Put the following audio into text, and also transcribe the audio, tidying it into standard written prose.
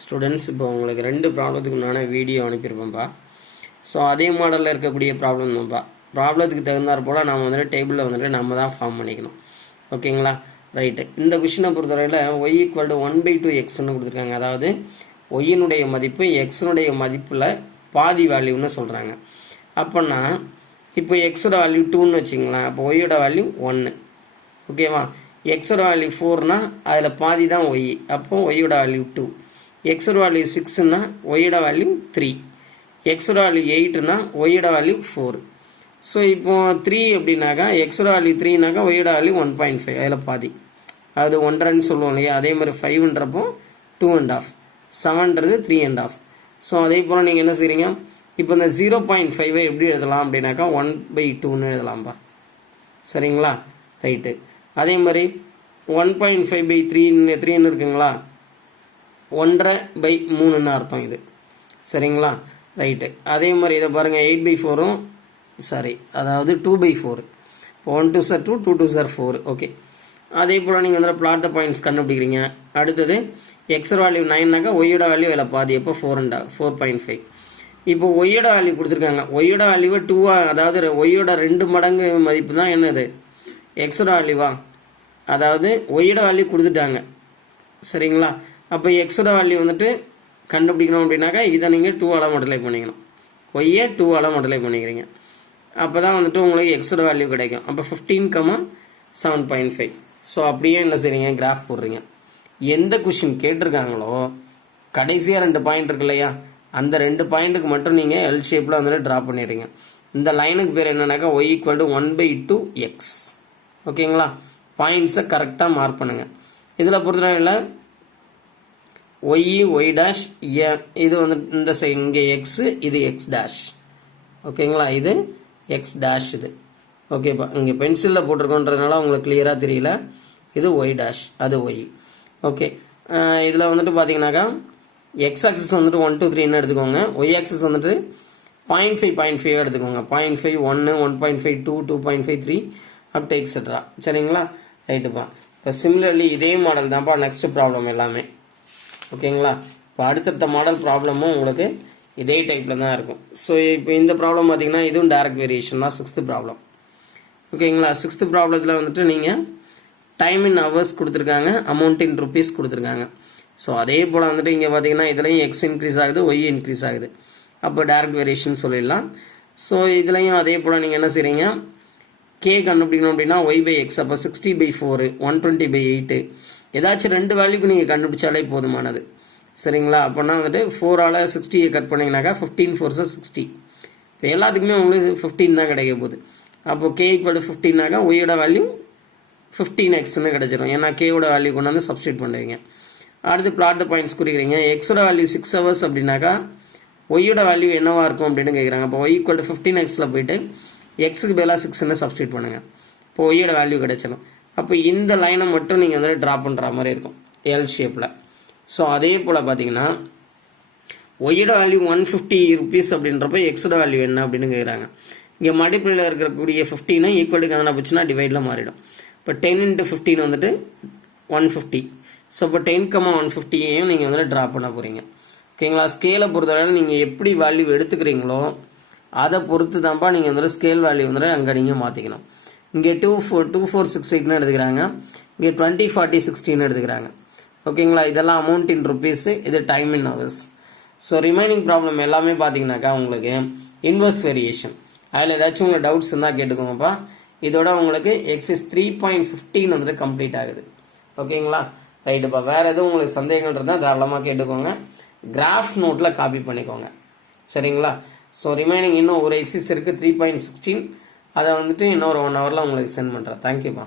Students, இப்போ உங்களுக்கு 2 ப்ராப்ளத்துக்கு முன்னாடி வீடியோ அனுப்பியிருப்பேன்ப்பா. ஸோ அதே மாடலில் இருக்கக்கூடிய ப்ராப்ளம் தான்ப்பா. ப்ராப்ளத்துக்கு தகுந்தாற் போல் நம்ம வந்துட்டு டேபிளில் வந்துட்டு நம்ம தான் ஃபார்ம் பண்ணிக்கணும். ஓகேங்களா? ரைட்டு. இந்த கொஷினை பொறுத்தவரையில் y = 1/2 எக்ஸ்ன்னு கொடுத்துருக்காங்க. அதாவது ஒய்யினுடைய மதிப்பு எக்ஸினுடைய மதிப்பில் பாதி வேல்யூன்னு சொல்கிறாங்க. அப்போன்னா இப்போ எக்ஸோட வேல்யூ 2ன்னு வச்சுங்களேன். அப்போ ஒய்யோட வேல்யூ 1. ஓகேவா? எக்ஸோட வேல்யூ 4னா அதில் பாதி தான் ஒய். அப்போ ஒய்யோட வேல்யூ 2. எக்ஸோட வேல்யூ 6னா ஒய்யோட வேல்யூ 3. எக்ஸோட வேல்யூ 8னா ஒய்யோட வேல்யூ 4. ஸோ இப்போ 3 அப்படின்னாக்கா எக்ஸோட வேல்யூ 3னாக்கா ஒய்யோட வேல்யூ 1.5. அதில் பாதி, அது 1.5 சொல்லுவோம் இல்லையா? அதே மாதிரி 5ன்றப்போ 2.5, 7ன்றது 3.5. ஸோ அதே போல் நீங்கள் என்ன செய்கிறீங்க, இப்போ இந்த 0.5 எப்படி எழுதலாம் அப்படின்னாக்கா 1/2ன்னு எழுதலாம்ப்பா. சரிங்களா? ரைட்டு. அதே மாதிரி 1.5/3 இருக்குங்களா? 1/3ன்னு அர்த்தம் இது. சரிங்களா? ரைட்டு. அதே மாதிரி இதை பாருங்கள், 8/4ம் சாரி, அதாவது 2/4. 1 2 சார் 2, 2 2 சார் 4. ஓகே. அதே போல் நீங்கள் வந்து பிளாட் த பாயிண்ட்ஸ் கண்டுபிடிக்கிறீங்க. அடுத்தது எக்ஸோட வேல்யூ 9னாக்கா ஒய்யோட வேல்யூ இதில் பாதி, எப்போ 4.5. இப்போ ஒய்யோட வேல்யூ கொடுத்துருக்காங்க. ஒய்யோட வேல்யூவை 2, அதாவது ஒய்யோட 2 மடங்கு மதிப்பு தான் என்னது, எக்ஸோட வேல்யூவா? அதாவது ஒய்யோட வேல்யூ கொடுத்துட்டாங்க. சரிங்களா? அப்போ எக்ஸோட வேல்யூ வந்துட்டு கண்டுபிடிக்கணும் அப்படின்னாக்கா இதை நீங்கள் 2ஆல் மல்டிப்ளை பண்ணிக்கணும். ஒய்யை 2ஆல் மல்டிப்ளை பண்ணிக்கிறீங்க. அப்போ தான் வந்துட்டு உங்களுக்கு எக்ஸோட வேல்யூ கிடைக்கும். அப்போ 15,7.5. ஸோ அப்படியே என்ன செய்றீங்க, கிராஃப் போடுறீங்க. எந்த கொஷின் கேட்டிருக்காங்களோ கடைசியாக 2 பாயிண்ட் இருக்கு இல்லையா, அந்த 2 பாயிண்ட்டுக்கு மட்டும் நீங்கள் எல் ஷேப்பில் வந்துட்டு ட்ரா பண்ணிடுறீங்க. இந்த லைனுக்கு பேர் என்னன்னாக்கா y = 1/2 எக்ஸ். ஓகேங்களா? பாயிண்ட்ஸை கரெக்டாக மார்க் பண்ணுங்கள். இதில் பொறுத்தவரையில் ஒய் டேஷ், இது வந்து இந்த சைடு இங்கே எக்ஸு, இது எக்ஸ் டேஷ். ஓகேங்களா? இது எக்ஸ் டேஷ். இது ஓகேப்பா. இங்கே பென்சிலில் போட்டிருக்கோன்றதுனால உங்களுக்கு கிளியராக தெரியல. இது ஒய் டேஷ், அது ஒய். ஓகே. இதில் வந்துட்டு பார்த்தீங்கன்னாக்கா எக்ஸ் ஆக்சிஸ் வந்துட்டு 1 2 3ன்னு எடுத்துக்கோங்க. ஒய் ஆக்சிஸ் வந்துட்டு 0.5 எடுத்துக்கோங்க. 0.5 1, 1.5 2, 2.5 3 அப் டு எக்ஸெட்ரா. சரிங்களா? ரைட்டுப்பா. இப்போ சிமிலர்லி இதே மாடல் தான்ப்பா நெக்ஸ்ட் ப்ராப்ளம் எல்லாமே. ஓகேங்களா? இப்போ அடுத்தடுத்த மாடல் ப்ராப்ளமும் உங்களுக்கு இதே டைப்பில் தான் இருக்கும். ஸோ இப்போ இந்த ப்ராப்ளம் பார்த்தீங்கன்னா இதுவும் டைரக்ட் வேரியேஷன் தான், 6th ப்ராப்ளம். ஓகேங்களா? 6th ப்ராப்ளத்தில் வந்துட்டு நீங்கள் டைம் இன் ஹவர்ஸ் கொடுத்துருக்காங்க, அமௌண்ட் இன் ருபீஸ் கொடுத்துருக்காங்க. ஸோ அதே போல் வந்துட்டு இங்கே பார்த்தீங்கன்னா இதுலையும் எக்ஸ் இன்க்ரீஸ் ஆகுது, ஒய் இன்க்ரீஸ் ஆகுது. அப்போ டைரக்ட் வேரியேஷன் சொல்லிடலாம். ஸோ இதுலையும் அதே போல் நீங்கள் என்ன செய்கிறீங்க, கே கண்டுபிடிக்கணும் அப்படின்னா y/x. அப்போ 60/4, 120/8, ஏதாச்சும் 2 வேல்யூக்கு நீங்கள் கண்டுபிடிச்சாலே போதுமானது. சரிங்களா? அப்போனா வந்துட்டு 4ஆல் 60 கட் பண்ணிங்கனாக்கா 15 4 60. இப்போ எல்லாத்துக்குமே உங்களுக்கு 15 தான் கிடைக்க போகுது. அப்போ k = 15னாக்கா ஒய்யோட வேல்யூ 15x கிடைச்சிடும். ஏன்னா கேவோட வேல்யூ கொண்டு வந்து சப்ஸ்டியூட் பண்ணுவீங்க. அடுத்து பிளாட் த பாயிண்ட்ஸ் குறிக்கிறீங்க. எக்ஸோட வேல்யூ 6 hours அப்படின்னாக்கா ஒய்யோட வேல்யூ என்னவா இருக்கும் அப்படின்னு கேட்குறாங்க. அப்போ y = 15xல போயிட்டு எக்ஸுக்கு பதிலாக 6ன்னு சப்ஸ்டியூட் பண்ணுங்கள். இப்போ ஒய்யோட வேல்யூ கிடைச்சிடும். அப்போ இந்த லைனை மட்டும் நீங்கள் வந்து ட்ரா பண்ணுற மாதிரி இருக்கும் எல் ஷேப்பில். ஸோ அதே போல் பார்த்தீங்கன்னா ஒய்யோட வேல்யூ 150 rupees அப்படின்றப்போ எக்ஸோட வேல்யூ என்ன அப்படின்னு கேட்குறாங்க. இங்கே மல்டிப்ளைல இருக்கக்கூடிய 15 ஈக்குவலுக்கு எதனா போச்சுன்னா டிவைடில் மாறிடும். இப்போ 10 × 15 வந்துட்டு 150. ஸோ இப்போ 10,150யையும் நீங்கள் வந்துட்டு ட்ரா பண்ண போகிறீங்க. ஓகேங்களா? ஸ்கேலை பொறுத்தவரை நீங்கள் எப்படி வேல்யூ எடுத்துக்கிறீங்களோ அதை பொறுத்து தான்ப்பா நீங்கள் வந்துட்டு ஸ்கேல் வேல்யூ வந்துட்டு அங்கே நீங்கள் மாற்றிக்கணும். இங்கே 2 4 6 8ன்னு எடுத்துக்கிறாங்க. இங்கே 20 40 60ன்னு எடுத்துக்கிறாங்க. ஓகேங்களா? இதெல்லாம் அமௌண்ட் இன் ருபீஸு, இது time in hours. So remaining problem எல்லாமே பார்த்தீங்கன்னாக்கா உங்களுக்கு இன்வர்ஸ் வேரியேஷன். அதில் ஏதாச்சும் உங்களுக்கு டவுட்ஸ் இருந்தால் கேட்டுக்கோங்கப்பா. இதோட உங்களுக்கு எக்ஸஸ் 3.15 வந்துட்டு கம்ப்ளீட் ஆகுது. ஓகேங்களா? ரைட்டுப்பா. வேறு எதுவும் உங்களுக்கு சந்தேகங்கள் இருந்தால் தாராளமாக கேட்டுக்கோங்க. கிராஃப் நோட்டில் காப்பி பண்ணிக்கோங்க. சரிங்களா? ஸோ ரிமைனிங் இன்னும் ஒரு எக்ஸஸ் இருக்குது 3.16. அதை வந்துட்டு இன்னொரு 1 hourல உங்களுக்கு சென்ட் பண்ணுறேன். தேங்க்யூப்பா.